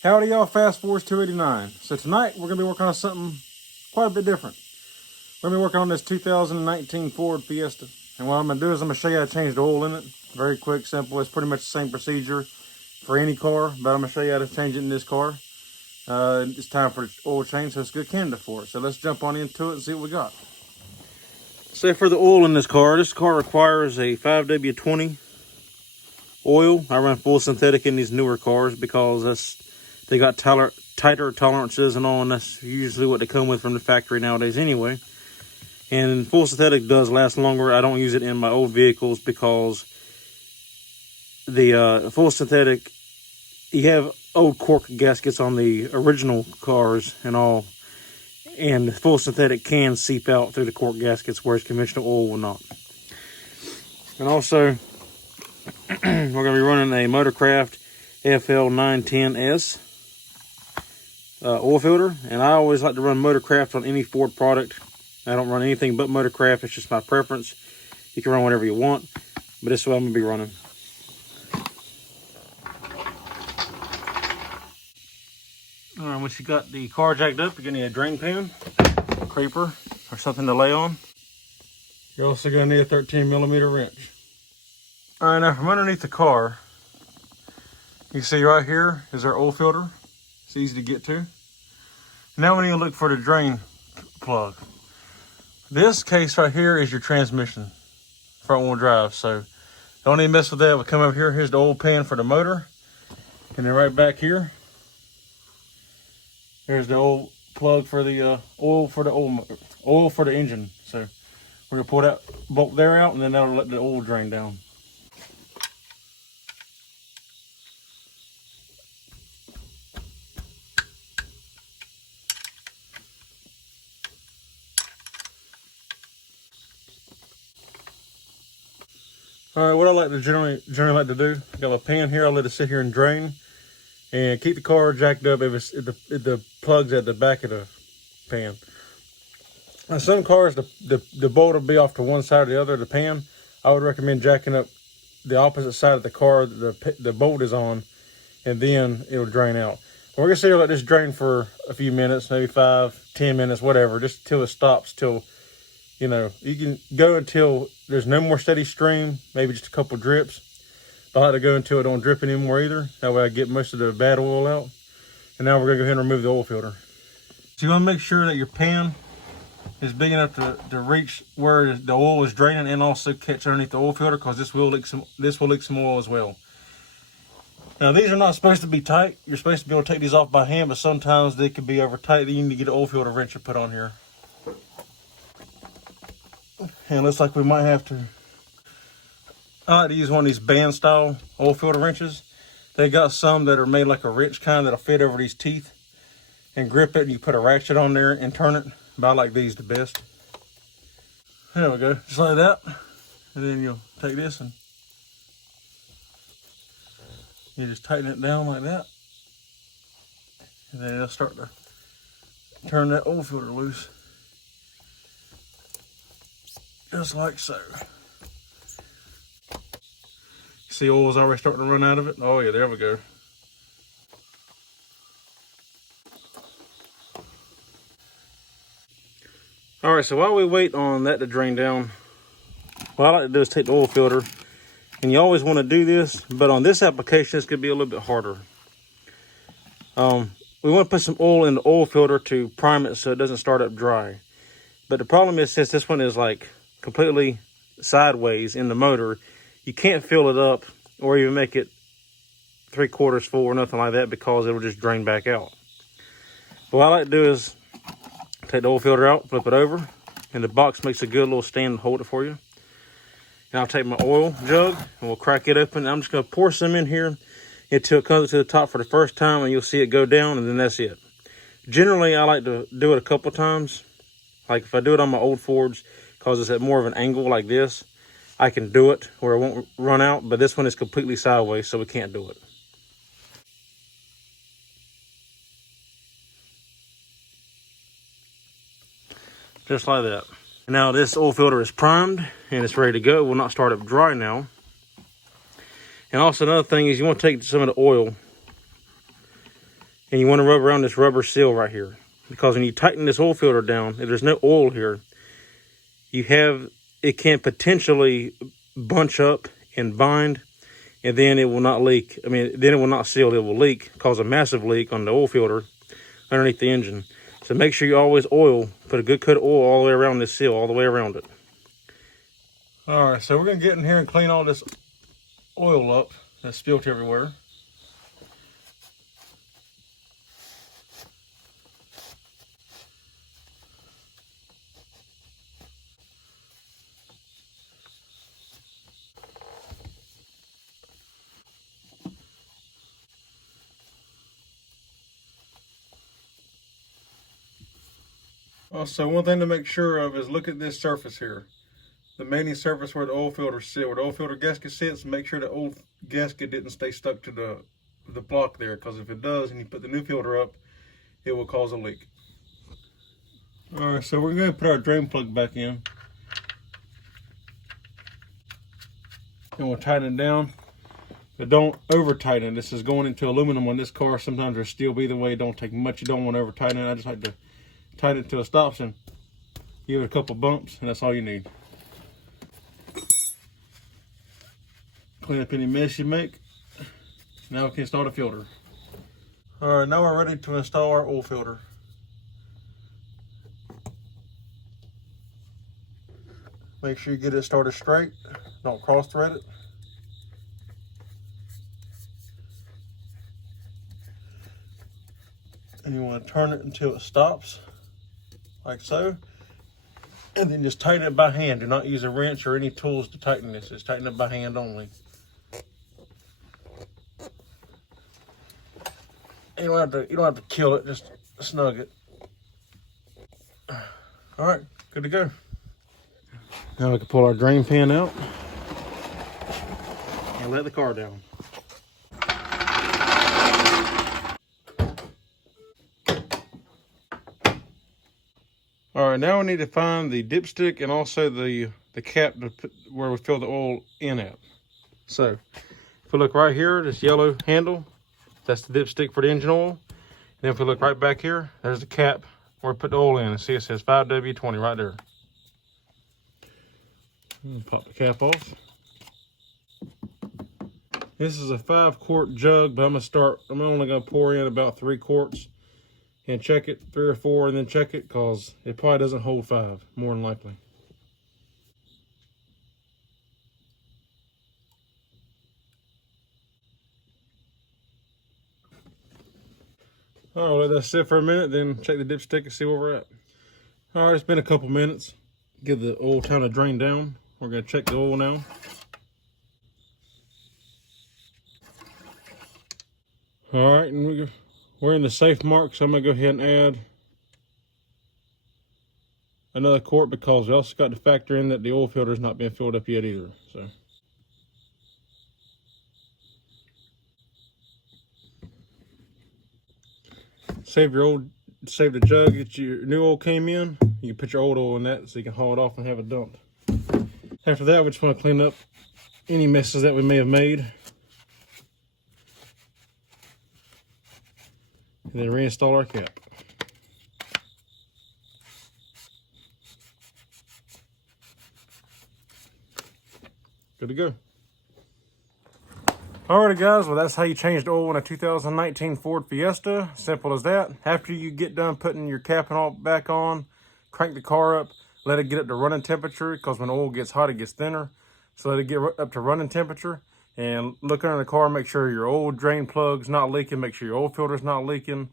Howdy y'all, Fast Force 289. So tonight we're going to be working on something quite a bit different. We're going to be working on this 2019 Ford Fiesta. And what I'm going to do is I'm going to show you how to change the oil in it. Very quick, simple. It's pretty much the same procedure for any car, but I'm going to show you how to change it in this car. It's time for the oil change, so it's a good candidate for it. So let's jump on into it and see what we got. So for the oil in this car requires a 5W20 oil. I run full synthetic in these newer cars because they got tighter tolerances and all, and that's usually what they come with from the factory nowadays anyway. And full synthetic does last longer. I don't use it in my old vehicles because the full synthetic, you have old cork gaskets on the original cars and all, and the full synthetic can seep out through the cork gaskets, whereas conventional oil will not. And also, we're going to be running a Motorcraft FL910S oil filter, and I always like to run Motorcraft on any Ford product. I don't run anything but Motorcraft. It's just my preference. You can run whatever you want, but this is what I'm going to be running. All right, once you got the car jacked up, you're going to need a drain pan, a creeper, or something to lay on. You're also going to need a 13mm wrench. All right, now from underneath the car, you can see right here is our oil filter. It's easy to get to. Now we need to look for the drain plug. This case right here is your transmission, front wheel drive. So don't need to mess with that. We'll come over here. Here's the oil pan for the motor. And then right back here, there's the oil plug for the oil for the engine. So we're gonna pull that bolt there out, and then that'll let the oil drain down. All right, what I like to generally like to do, I got my pan here. I let it sit here and drain, and keep the car jacked up if the plug's at the back of the pan. Now, some cars, the bolt will be off to one side or the other of the pan. I would recommend jacking up the opposite side of the car the bolt is on, and then it'll drain out. We're gonna sit here let this drain for a few minutes, maybe 5-10 minutes, whatever, just till it stops. Till, you know, you can go until there's no more steady stream, maybe just a couple drips. I like to go until it don't drip anymore either. That way I get most of the bad oil out. And now we're gonna go ahead and remove the oil filter. So you wanna make sure that your pan is big enough to reach where the oil is draining, and also catch underneath the oil filter, because this will leak some oil as well. Now these are not supposed to be tight. You're supposed to be able to take these off by hand, but sometimes they can be over tight. You need to get an oil filter wrench to put on here. And it looks like we might have to. I like to use one of these band style oil filter wrenches. They got some that are made like a wrench kind that'll fit over these teeth and grip it, and you put a ratchet on there and turn it. But I like these the best. There we go, just like that. And then you'll take this and you just tighten it down like that. And then it'll start to turn that oil filter loose. Just like so. See, oil's already starting to run out of it. Oh yeah, there we go. All right, so while we wait on that to drain down, what I like to do is take the oil filter, and you always want to do this, but on this application, it's going to be a little bit harder. We want to put some oil in the oil filter to prime it so it doesn't start up dry. But the problem is, since this one is like completely sideways in the motor, you can't fill it up or even make it 3/4 full or nothing like that, because it'll just drain back out. What I like to do is take the oil filter out, flip it over, and the box makes a good little stand to hold it for you. And I'll take my oil jug and we'll crack it open. I'm just going to pour some in here until it comes to the top for the first time, and you'll see it go down, and then that's it. Generally, I like to do it a couple times. Like if I do it on my old Fords, because it's at more of an angle like this, I can do it where it won't run out, but this one is completely sideways, so we can't do it. Just like that. Now this oil filter is primed and it's ready to go. It will not start up dry now. And also another thing is you want to take some of the oil And you want to rub around this rubber seal right here. Because when you tighten this oil filter down, if there's no oil here, it can potentially bunch up and bind, and then it will not leak. I mean, then it will not seal, it will leak, cause a massive leak on the oil filter underneath the engine. So make sure you always put a good coat of oil all the way around this seal, all the way around it. All right, so we're gonna get in here and clean all this oil up that's spilt everywhere. Also, one thing to make sure of is look at this surface here. The mating surface where the oil filter sits, where the oil filter gasket sits, make sure the old gasket didn't stay stuck to the block there, because if it does and you put the new filter up, it will cause a leak. All right, so we're going to put our drain plug back in. And we'll tighten it down. But don't over tighten. This is going into aluminum on this car. Sometimes there's steel, either way, don't take much. You don't want to over tighten it. I just like to tighten it until it stops and give it a couple bumps, and that's all you need. Clean up any mess you make. Now we can install the filter. All right, now we're ready to install our oil filter. Make sure you get it started straight. Don't cross thread it. And you want to turn it until it stops, like so. And then just tighten it by hand. Do not use a wrench or any tools to tighten this. Just tighten it by hand only. You don't have to kill it, just snug it. All right, good to go. Now we can pull our drain pan out and let the car down. All right, now we need to find the dipstick and also the cap to put where we fill the oil in at. So if we look right here, this yellow handle, that's the dipstick for the engine oil. And then if we look right back here, there's the cap where we put the oil in. And see, it says 5W20 right there. Pop the cap off. This is a 5-quart jug, but I'm only gonna pour in about 3 quarts and check it, 3 or 4, and then check it, cause it probably doesn't hold 5, more than likely. All right, let that sit for a minute, then check the dipstick and see where we're at. All right, it's been a couple minutes. Give the oil time to drain down. We're gonna check the oil now. All right, and we're in the safe mark, so I'm gonna go ahead and add another quart, because we also got to factor in that the oil filter has not been filled up yet either. So. Save the jug that your new oil came in. You can put your old oil in that so you can haul it off and have it dumped. After that, we just want to clean up any messes that we may have made. And then reinstall our cap. Good to go. Alrighty guys, well that's how you change the oil in a 2019 Ford Fiesta. Simple as that. After you get done putting your cap and all back on, crank the car up, let it get up to running temperature, because when oil gets hot it gets thinner. So let it get up to running temperature, and look under the car, make sure your oil drain plug's not leaking, make sure your oil filter's not leaking.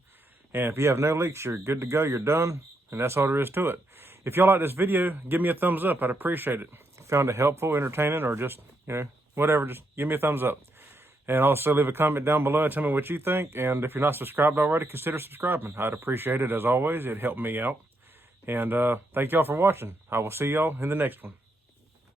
And if you have no leaks, you're good to go, you're done. And that's all there is to it. If y'all like this video, give me a thumbs up, I'd appreciate it. If you found it helpful, entertaining, or just, whatever, just give me a thumbs up. And also leave a comment down below and tell me what you think. And if you're not subscribed already, consider subscribing. I'd appreciate it as always. It'd help me out. And thank y'all for watching. I will see y'all in the next one.